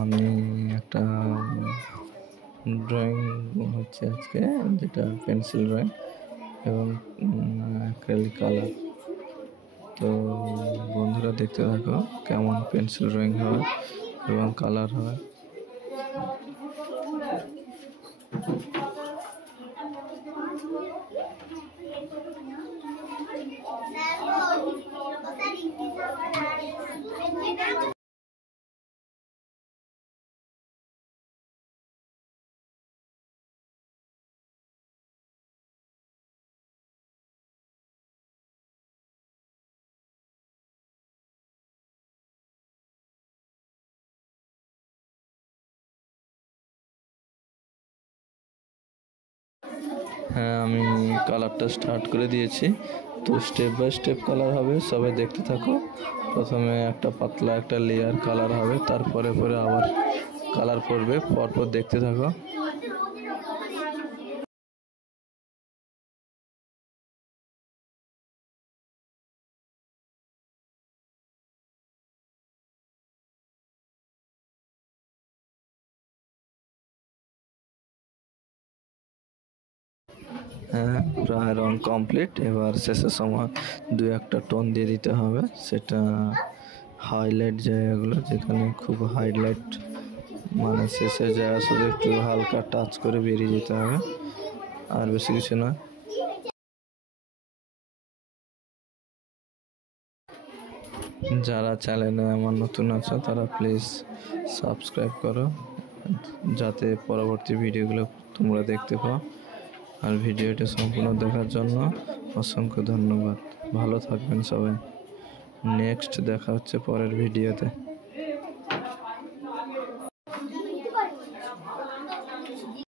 আমি একটা ড্রয়িং হচ্ছে আজকে, যেটা পেন্সিল ড্রয়িং এবং অ্যাক্রিলিক কালার। তো বন্ধুরা দেখতে থাকো কেমন পেন্সিল ড্রয়িং হয় এবং কালার হয়। হ্যাঁ, আমি কালারটা স্টার্ট করে দিয়েছি। তো স্টেপ বাই স্টেপ কালার হবে, সবাই দেখতে থাকো। প্রথমে একটা পাতলা একটা লেয়ার কালার হবে, তারপরে পরে আবার কালার পড়বে, পরপর দেখতে থাকো। হ্যাঁ, প্রায় রং কমপ্লিট। এবার শেষের সময় দু একটা টোন দিয়ে দিতে হবে, সেটা হাইলাইট জায়গাগুলো যেখানে খুব হাইলাইট, মানে শেষের জায়গা শুধু একটু হালকা টাচ করে বেরিয়ে যেতে হবে, আর বেশি কিছু নয়। যারা চ্যানেলে আমার নতুন আছো তারা প্লিজ সাবস্ক্রাইব করো, যাতে পরবর্তী ভিডিওগুলো তোমরা দেখতে পাও। আর ভিডিওটা সম্পূর্ণ দেখার জন্য অসংখ্য ধন্যবাদ। ভালো থাকবেন সবাই। নেক্সট দেখা হচ্ছে পরের ভিডিওতে।